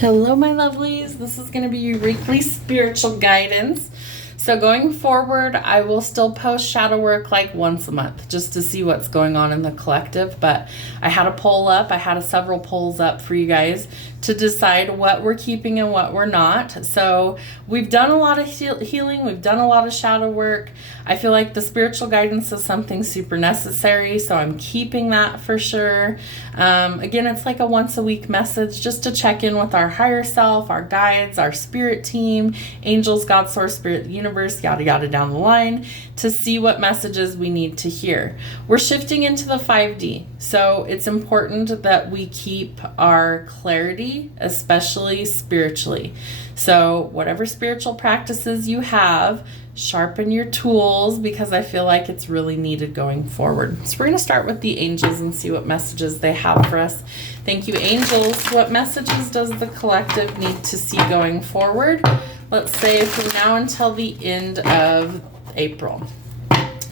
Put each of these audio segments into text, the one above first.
Hello, my lovelies. This is going to be your weekly spiritual guidance. So going forward, I will still post shadow work like once a month just to see what's going on in the collective. But I had a poll up. I had several polls up for you guys to decide what we're keeping and what we're not. So we've done a lot of healing. We've done a lot of shadow work. I feel like the spiritual guidance is something super necessary. So I'm keeping that for sure. Again, it's like a once a week message just to check in with our higher self, our guides, our spirit team, angels, God, source, spirit, universe, yada, yada down the line to see what messages we need to hear. We're shifting into the 5D. So it's important that we keep our clarity, especially spiritually. So whatever spiritual practices you have, sharpen your tools because I feel like it's really needed going forward. So we're going to start with the angels and see what messages they have for us. Thank you, angels. What messages does the collective need to see going forward? Let's say from now until the end of April.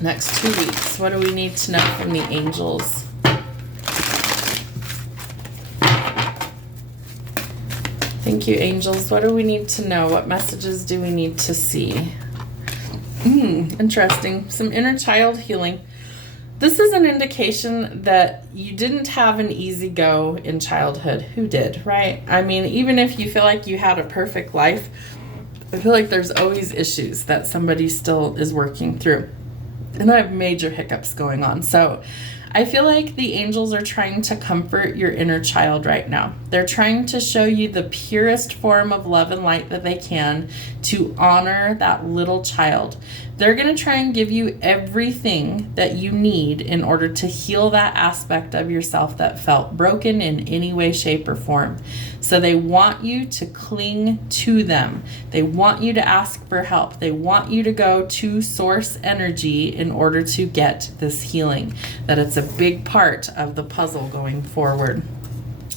Next 2 weeks. What do we need to know from the angels? Thank you, angels. What do we need to know? What messages do we need to see? Interesting. Some inner child healing. This is an indication that you didn't have an easy go in childhood. Who did, right? I mean, even if you feel like you had a perfect life, I feel like there's always issues that somebody still is working through. And I have major hiccups going on. So I feel like the angels are trying to comfort your inner child right now. They're trying to show you the purest form of love and light that they can to honor that little child. They're going to try and give you everything that you need in order to heal that aspect of yourself that felt broken in any way, shape, or form. So they want you to cling to them. They want you to ask for help. They want you to go to source energy in order to get this healing. That it's a big part of the puzzle going forward.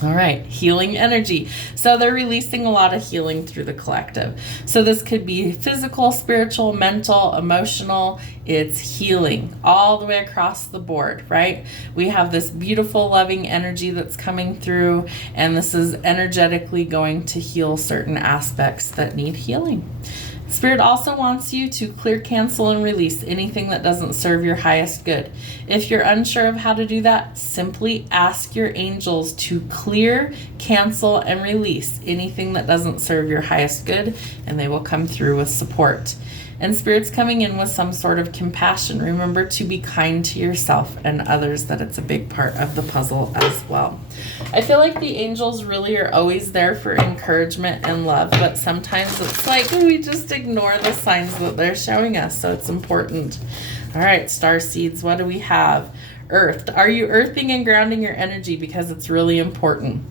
All right, healing energy. So they're releasing a lot of healing through the collective. So this could be physical, spiritual, mental, emotional. It's healing all the way across the board, right? We have this beautiful, loving energy that's coming through, and this is energetically going to heal certain aspects that need healing. Spirit also wants you to clear, cancel, and release anything that doesn't serve your highest good. If you're unsure of how to do that, simply ask your angels to clear, cancel, and release anything that doesn't serve your highest good, and they will come through with support. And Spirit's coming in with some sort of compassion. Remember to be kind to yourself and others, that it's a big part of the puzzle as well. I feel like the angels really are always there for encouragement and love, but sometimes it's like we just ignore the signs that they're showing us, so it's important. All right, star seeds, what do we have? Earth. Are you earthing and grounding your energy? Because it's really important.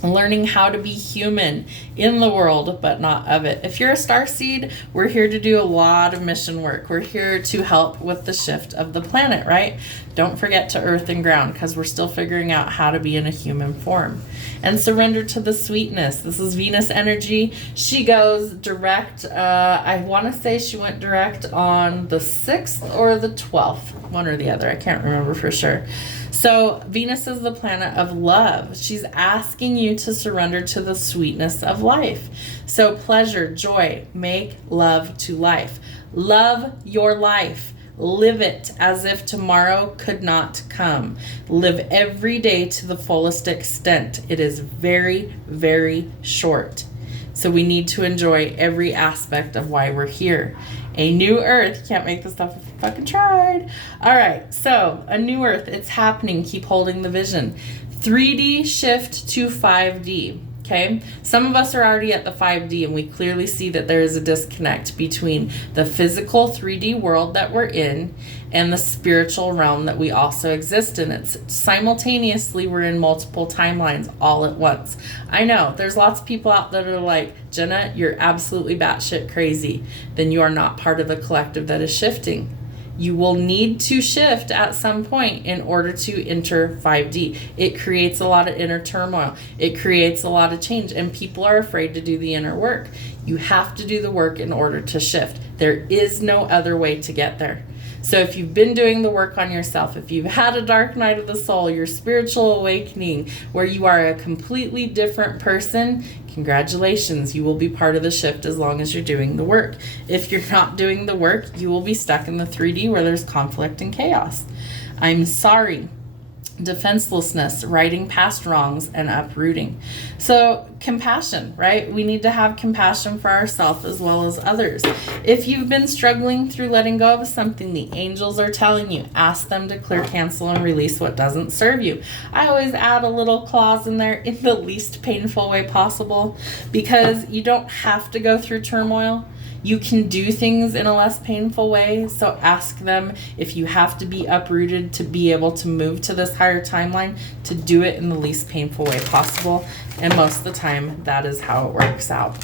Learning how to be human in the world, but not of it. If you're a star seed, we're here to do a lot of mission work. We're here to help with the shift of the planet, right? Don't forget to earth and ground, because we're still figuring out how to be in a human form. And surrender to the sweetness. This is Venus energy. She goes direct. I want to say she went direct on the 6th or the 12th, one or the other. I can't remember for sure. So Venus is the planet of love. She's asking you to surrender to the sweetness of life. So pleasure, joy, make love to life. Love your life. Live it as if tomorrow could not come. Live every day to the fullest extent. It is very, very short. So we need to enjoy every aspect of why we're here. A new earth. Can't make this stuff if you fucking tried. All right. So a new earth. It's happening. Keep holding the vision. 3D shift to 5D. Okay. Some of us are already at the 5D, and we clearly see that there is a disconnect between the physical 3D world that we're in and the spiritual realm that we also exist in. It's simultaneously, we're in multiple timelines all at once. I know there's lots of people out there that are like, Jenna, you're absolutely batshit crazy. Then you are not part of the collective that is shifting. You will need to shift at some point in order to enter 5D. It creates a lot of inner turmoil. It creates a lot of change, and people are afraid to do the inner work. You have to do the work in order to shift. There is no other way to get there. So if you've been doing the work on yourself, if you've had a dark night of the soul, your spiritual awakening, where you are a completely different person, congratulations, you will be part of the shift as long as you're doing the work. If you're not doing the work, you will be stuck in the 3D where there's conflict and chaos. I'm sorry. Defenselessness, righting past wrongs, and uprooting. So compassion, right? We need to have compassion for ourselves as well as others. If you've been struggling through letting go of something, the angels are telling you, ask them to clear, cancel, and release what doesn't serve you. I always add a little clause in there, in the least painful way possible, because you don't have to go through turmoil. You can do things in a less painful way. So ask them, if you have to be uprooted to be able to move to this higher timeline, to do it in the least painful way possible. And most of the time, that is how it works out.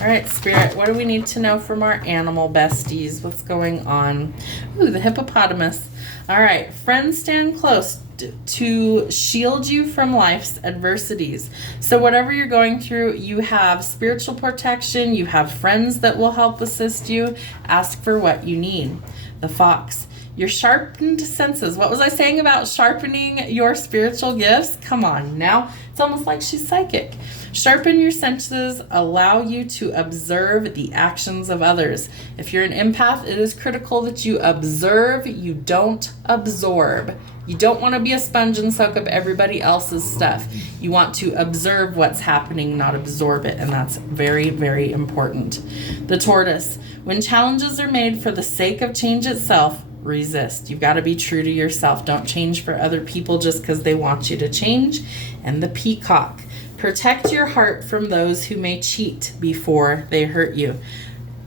All right, Spirit, what do we need to know from our animal besties? What's going on? Ooh, the hippopotamus. All right, friends stand close to shield you from life's adversities. So whatever you're going through, you have spiritual protection, you have friends that will help assist you. Ask for what you need. The fox. Your sharpened senses. What was I saying about sharpening your spiritual gifts? Come on now. It's almost like she's psychic. Sharpen your senses, allow you to observe the actions of others. If you're an empath, it is critical that you observe, you don't absorb. You don't want to be a sponge and soak up everybody else's stuff. You want to observe what's happening, not absorb it, and that's very, very important. The tortoise. When challenges are made for the sake of change itself, resist. You've got to be true to yourself. Don't change for other people just because they want you to change. And the peacock. Protect your heart from those who may cheat before they hurt you.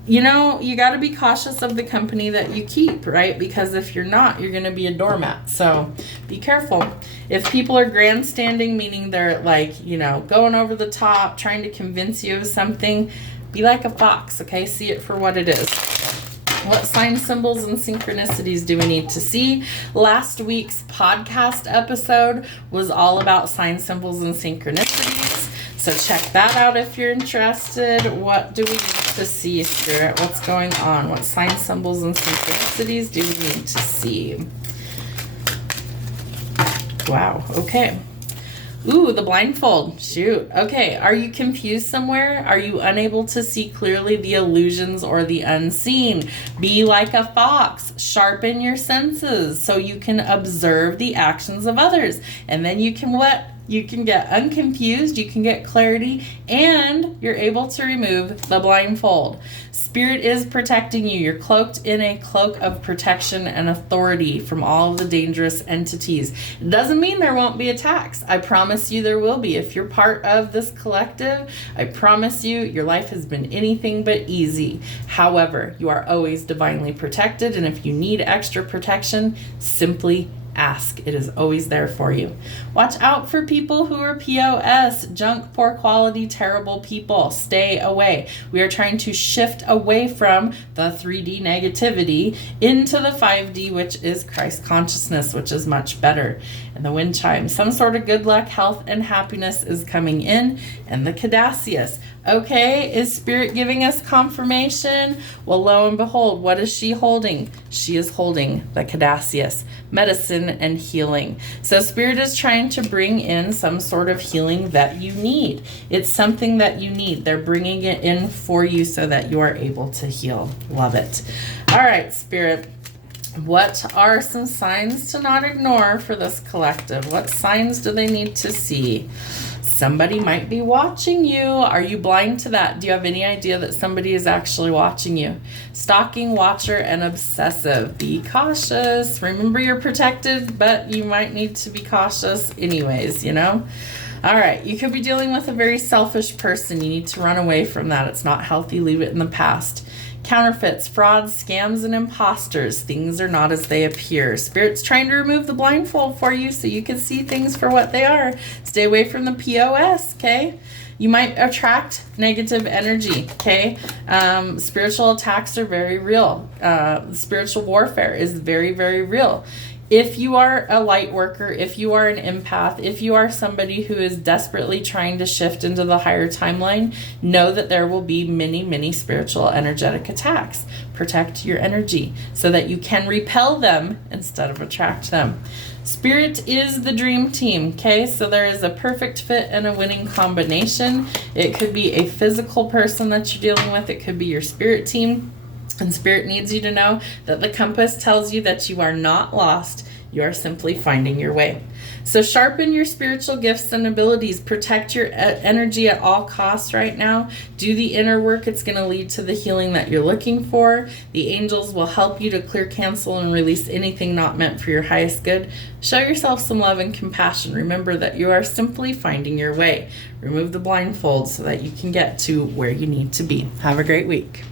You know, you got to be cautious of the company that you keep, right? Because if you're not, you're going to be a doormat. So be careful. If people are grandstanding, meaning they're like, you know, going over the top, trying to convince you of something, be like a fox, okay? See it for what it is. What signs, symbols, and synchronicities do we need to see? Last week's podcast episode was all about signs, symbols, and synchronicities. So check that out if you're interested. What do we need to see, Spirit? What's going on? What signs, symbols, and synchronicities do we need to see? Wow, okay. Ooh, the blindfold. Shoot. Okay, are you confused somewhere? Are you unable to see clearly the illusions or the unseen? Be like a fox. Sharpen your senses so you can observe the actions of others. And then you can what? You can get unconfused, you can get clarity, and you're able to remove the blindfold. Spirit is protecting you. You're cloaked in a cloak of protection and authority from all of the dangerous entities. It doesn't mean there won't be attacks. I promise you there will be. If you're part of this collective, I promise you your life has been anything but easy. However, you are always divinely protected, and if you need extra protection, simply ask. It is always there for you. Watch out for people who are POS, junk, poor quality, terrible people. Stay away. We are trying to shift away from the 3D negativity into the 5D, which is Christ consciousness, which is much better. And the wind chime. Some sort of good luck, health, and happiness is coming in. And the caduceus. Okay, is Spirit giving us confirmation? Well, lo and behold, what is she holding? She is holding the caduceus, medicine and healing. So Spirit is trying to bring in some sort of healing that you need. It's something that you need. They're bringing it in for you so that you are able to heal. Love it. All right, Spirit. What are some signs to not ignore for this collective? What signs do they need to see? Somebody might be watching you. Are you blind to that? Do you have any idea that somebody is actually watching you? Stalking, watcher, and obsessive. Be cautious. Remember you're protected, but you might need to be cautious anyways, you know? All right, you could be dealing with a very selfish person. You need to run away from that. It's not healthy. Leave it in the past. Counterfeits, frauds, scams, and imposters. Things are not as they appear. Spirit's trying to remove the blindfold for you so you can see things for what they are. Stay away from the POS, okay? You might attract negative energy, okay? Spiritual attacks are very real. Spiritual warfare is very, very real. If you are a light worker, if you are an empath, if you are somebody who is desperately trying to shift into the higher timeline, know that there will be many, many spiritual energetic attacks. Protect your energy so that you can repel them instead of attract them. Spirit is the dream team, okay? So there is a perfect fit and a winning combination. It could be a physical person that you're dealing with. It could be your spirit team. And Spirit needs you to know that the compass tells you that you are not lost. You are simply finding your way. So sharpen your spiritual gifts and abilities. Protect your energy at all costs right now. Do the inner work. It's going to lead to the healing that you're looking for. The angels will help you to clear, cancel, and release anything not meant for your highest good. Show yourself some love and compassion. Remember that you are simply finding your way. Remove the blindfold so that you can get to where you need to be. Have a great week.